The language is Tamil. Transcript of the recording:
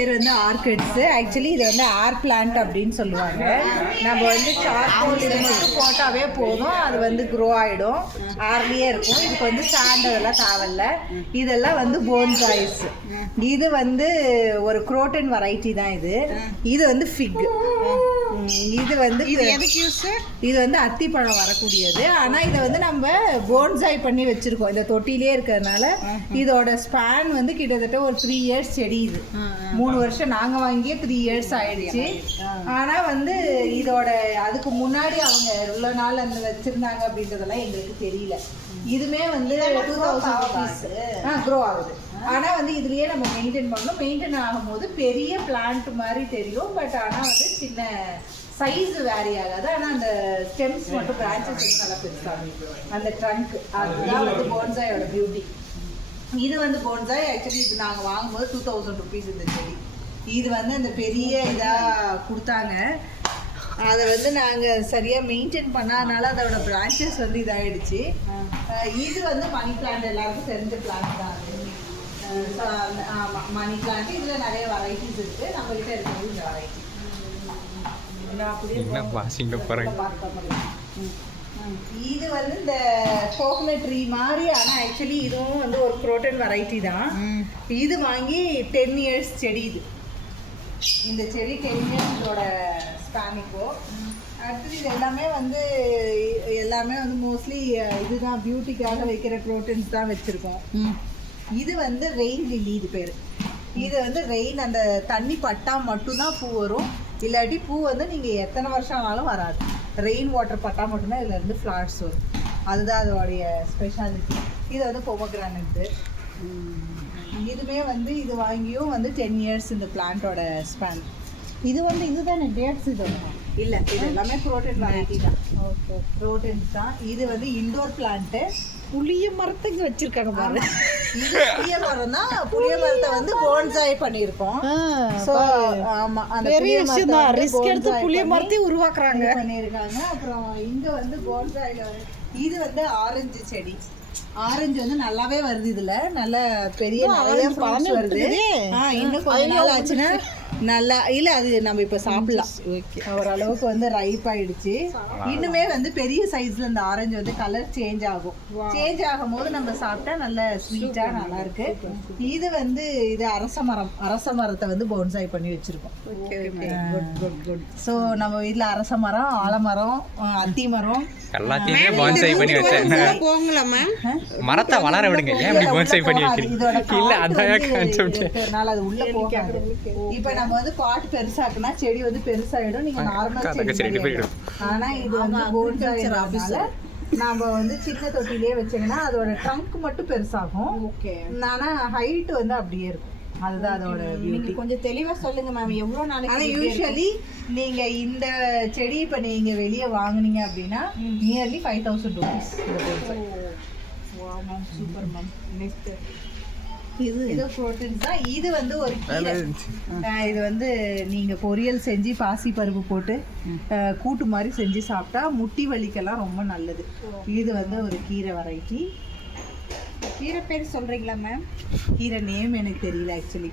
பேர் வந்து ஆர்கிட்ஸ். ஆக்சுவலி இது வந்து ஏர் பிளான்ட் அப்படின்னு சொல்லுவாங்க. நம்ம வந்து சார்கோல் இது மட்டும் போட்டாவே போதும், அது வந்து க்ரோ ஆகிடும், ஏர்லேயே இருக்கும். இதுக்கு வந்து சாண்ட் அதெல்லாம் தேவையில்ல. இதெல்லாம் வந்து போன்சாய்ஸ். இது வந்து ஒரு குரோட்டன் வெரைட்டி தான். இது வந்து ஃபிக். இது வந்து இது வந்து அத்திப்பழம் வரக்கூடியது. ஆனால் இதை வந்து நம்ம போன்சாய் பண்ணி வச்சுருக்கோம் இந்த தொட்டிலே இருக்கிறதுனால. இதோட ஸ்பேன் வந்து கிட்டத்தட்ட ஒரு 3 இயர்ஸ் செடி. இது 3 வருஷம் நாங்கள் வாங்கியே 3 இயர்ஸ் ஆயிடுச்சு. ஆனால் வந்து இதோட அதுக்கு முன்னாடி அவங்க இவ்வளோ நாள் அந்த வச்சுருந்தாங்க அப்படின்றதெல்லாம் எங்களுக்கு தெரியல. இதுமே வந்து 2000 rupees க்ரோ ஆகுது. ஆனால் வந்து இதுலேயே நம்ம மெயின்டைன் பண்ணணும். மெயின்டைன் ஆகும்போது பெரிய பிளான்ட் மாதிரி தெரியும். பட் ஆனால் வந்து சின்ன சைஸ் வேரி ஆகாது. ஆனால் அந்த ஸ்டெம்ஸ் மட்டும் பிரான்ச்சஸ் வந்து நல்லா பெருசாகும். அந்த ட்ரங்க் அதுதான் வந்து போன்சாயோட பியூட்டி. இது வந்து போன்சாய். ஆக்சுவலி இது நாங்கள் வாங்கும்போது 2000 rupees இந்த செடி. இது வந்து அந்த பெரிய இதாக கொடுத்தாங்க. அதை வந்து நாங்கள் சரியாக மெயின்டைன் பண்ணாதனால அதோட பிரான்ச்சஸ் வந்து இதாகிடுச்சு. இது வந்து மணி பிளான்ட், எல்லாருக்கும் தெரிஞ்ச பிளான்ட் தான் அது. ஆமாம், மணி பிளான்ட். இதில் நிறைய வெரைட்டிஸ் இருக்குது. நம்மகிட்ட இருக்கிறது இந்த வெரைட்டி. இது வந்து இந்த கோகனட் ட்ரீ மாதிரி. ஆனால் ஆக்சுவலி இதுவும் வந்து ஒரு குரோட்டன் வெரைட்டி தான். இது வாங்கி 10 இயர்ஸ் செடி. இந்த செடி 10 இயர்ஸோட ஸ்பானிக்கோ. அடுத்தது இது எல்லாமே வந்து மோஸ்ட்லி இதுதான் பியூட்டிக்காக வைக்கிற குரோட்டன்ஸ் தான் வச்சுருக்கோம். இது வந்து ரெயின் லில்லி. இது பேர். இது வந்து ரெயின், அந்த தண்ணி பட்டா மட்டும்தான் பூ வரும். இல்லாட்டி பூ வந்து நீங்கள் எத்தனை வருஷம் ஆனாலும் வராது. ரெயின் வாட்டர் பட்டா மட்டும்தான் இதில் இருந்து ஃப்ளார்ஸ் வரும். அதுதான் அதோடைய ஸ்பெஷாலிட்டி. இது வந்து பொமோகிரானேட். இதுவே வந்து இது வாங்கியும் வந்து 10 இயர்ஸ் இந்த பிளான்ட்டோட ஸ்பேன். இது வந்து இதுதானே டேட்ஸ்? இது இல்லை, இது எல்லாமே குரோட்டன் வெரைட்டி தான். ஓகே, குரோட்டன்ஸ் தான். இது வந்து இண்டோர் பிளான்ட்டு. புளிய மரத்துக்கு வச்சிருக்காங்க பாருங்க. இது புளிய மரம் தான். புளிய மரத்தை வந்து போன்சாய் பண்ணியிருக்கோம். ஸோ ஆமாம், அந்த பெரிய விஷயம் தான். ரிஸ்க் எடுத்து புளிய மரத்தையும் உருவாக்குறாங்க பண்ணியிருக்காங்க. அப்புறம் இங்கே வந்து போன்சாயில் இது வந்து ஆரஞ்சு செடி. ஆரஞ்சு வந்து நல்லாவே வருது. இதில் நல்ல பெரிய நிறைய ஃப்ரூட்ஸ் வருது. இன்னும் கொஞ்ச நாள் ஆச்சுன்னா நல்லா இல்லை, அது நம்ம இப்போ சாப்பிடலாம். ஓரளவுக்கு வந்து ரைப் ஆயிடுச்சு. இன்னுமே வந்து பெரிய சைஸ்ல இந்த ஆரஞ்சு வந்து கலர் சேஞ்ச் ஆகும். சேஞ்ச் ஆகும் போது நம்ம சாப்பிட்டா நல்ல ஸ்வீட்டா நல்லா இருக்கு. இது வந்து இது அரச மரத்தை வந்து போன்சாய் பண்ணி வச்சிருக்கோம். ஸோ நம்ம வீட்டில் அரச மரம், ஆலமரம், அத்தி மரம் எல்லாத்தையுமே போன்சாய் பண்ணி வச்சேன். போங்களாமா, மரத்தை வளர விடுங்க. ஏன் இப்படி போன்சாய் பண்ணி வைக்கிறீங்க? இல்ல அதான் கான்செப்ட். அது உள்ள போகாது. இப்போ நம்ம வந்து பாட் பெருசாக்குனா செடி வந்து பெருசாயிடும். நீங்க நார்மல் செடி போயிடும். ஆனா இது வந்து போன்சாய்னால நாம வந்து சின்ன தொட்டிலே வச்சீங்கன்னா அதோட ட்ரங்க் மட்டும் பெருசாகும். ஓகே, ஆனா ஹைட் வந்து அப்படியே இருக்கும். அதுதான் அதோட பியூட்டி. கொஞ்சம் தெளிவா சொல்லுங்க மேம், எவ்வளோ நாளைக்கு? ஆனால் யூஸ்வலி நீங்க இந்த செடி இப்போ நீங்க வெளியே வாங்குனீங்க அப்படின்னா nearly 5000 rupees. Super ma'am. Next இது புரோட்டீன்ஸ் தான். இது வந்து ஒரு கீரை. இது வந்து நீங்க பொரியல் செஞ்சு பாசி பருப்பு போட்டு கூட்டு மாதிரி செஞ்சு சாப்பிட்டா முட்டி வலிக்கெல்லாம் ரொம்ப நல்லது. இது வந்து ஒரு கீரை வெரைட்டி. கீரை பேர் சொல்றீங்களா மேம்? கீரை நேம் எனக்கு தெரியல ஆக்சுவலி.